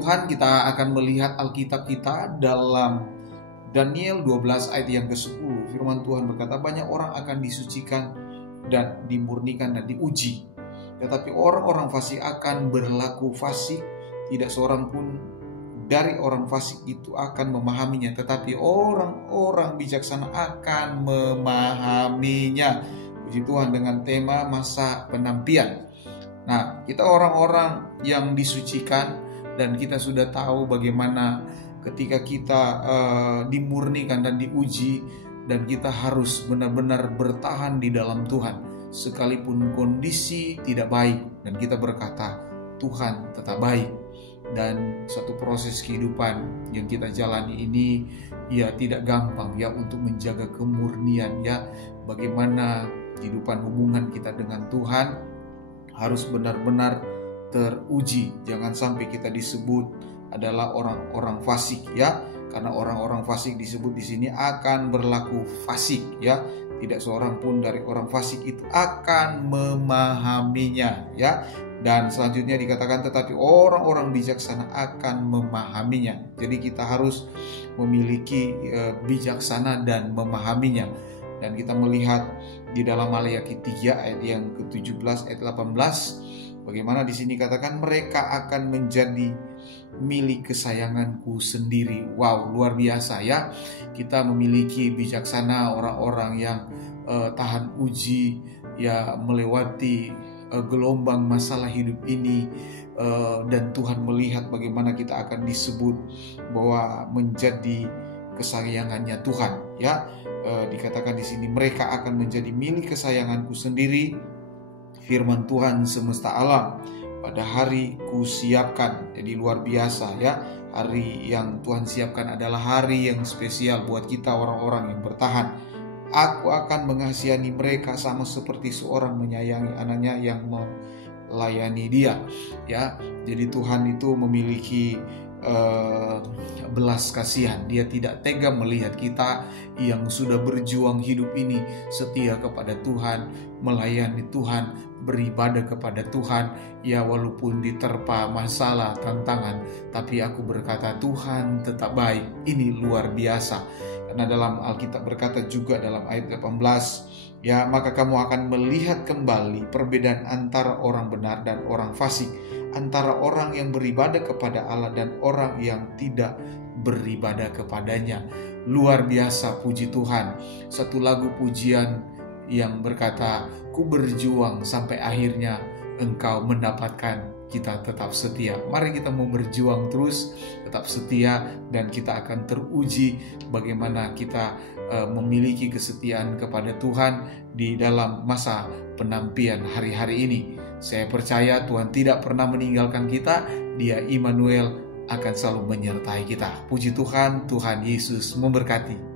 Tuhan, kita akan melihat Alkitab kita dalam Daniel 12 ayat yang ke-10. Firman Tuhan berkata, banyak orang akan disucikan dan dimurnikan dan diuji, tetapi orang-orang fasik akan berlaku fasik. Tidak seorang pun dari orang fasik itu akan memahaminya, tetapi orang-orang bijaksana akan memahaminya. Puji Tuhan, dengan tema masa penampian. Nah, kita orang-orang yang disucikan, dan kita sudah tahu bagaimana ketika kita dimurnikan dan diuji, dan kita harus benar-benar bertahan di dalam Tuhan sekalipun kondisi tidak baik, dan kita berkata Tuhan tetap baik. Dan suatu proses kehidupan yang kita jalani ini ya tidak gampang ya, untuk menjaga kemurnian ya. Bagaimana kehidupan hubungan kita dengan Tuhan harus benar-benar teruji. Jangan sampai kita disebut adalah orang-orang fasik ya, karena orang-orang fasik disebut di sini akan berlaku fasik ya. Tidak seorang pun dari orang fasik itu akan memahaminya ya. Dan selanjutnya dikatakan tetapi orang-orang bijaksana akan memahaminya. Jadi kita harus memiliki bijaksana dan memahaminya. Dan kita melihat di dalam Maleakhi 3 ayat yang ke-17 ayat 18, bagaimana di sini katakan mereka akan menjadi milik kesayanganku sendiri. Wow, luar biasa ya. Kita memiliki bijaksana, orang-orang yang tahan uji ya, melewati gelombang masalah hidup ini, dan Tuhan melihat bagaimana kita akan disebut bahwa menjadi kesayangannya Tuhan ya. Dikatakan di sini mereka akan menjadi milik kesayanganku sendiri. Firman Tuhan semesta alam, pada hari ku siapkan. Jadi luar biasa ya. Hari yang Tuhan siapkan adalah hari yang spesial buat kita orang-orang yang bertahan. Aku akan mengasihani mereka sama seperti seorang menyayangi anaknya yang melayani dia ya. Jadi Tuhan itu memiliki belas kasihan. Dia tidak tega melihat kita yang sudah berjuang hidup ini setia kepada Tuhan, melayani Tuhan, beribadah kepada Tuhan ya, walaupun diterpa masalah, tantangan, tapi aku berkata Tuhan tetap baik. Ini luar biasa. Karena dalam Alkitab berkata juga dalam ayat 18 ya, maka kamu akan melihat kembali perbedaan antara orang benar dan orang fasik, antara orang yang beribadah kepada Allah dan orang yang tidak beribadah kepadanya. Luar biasa, puji Tuhan. Satu lagu pujian yang berkata, ku berjuang sampai akhirnya engkau mendapatkan. Kita tetap setia. Mari kita mau berjuang terus, tetap setia, dan kita akan teruji bagaimana kita memiliki kesetiaan kepada Tuhan di dalam masa penampian hari-hari ini. Saya percaya Tuhan tidak pernah meninggalkan kita. Dia Immanuel, akan selalu menyertai kita. Puji Tuhan, Tuhan Yesus memberkati.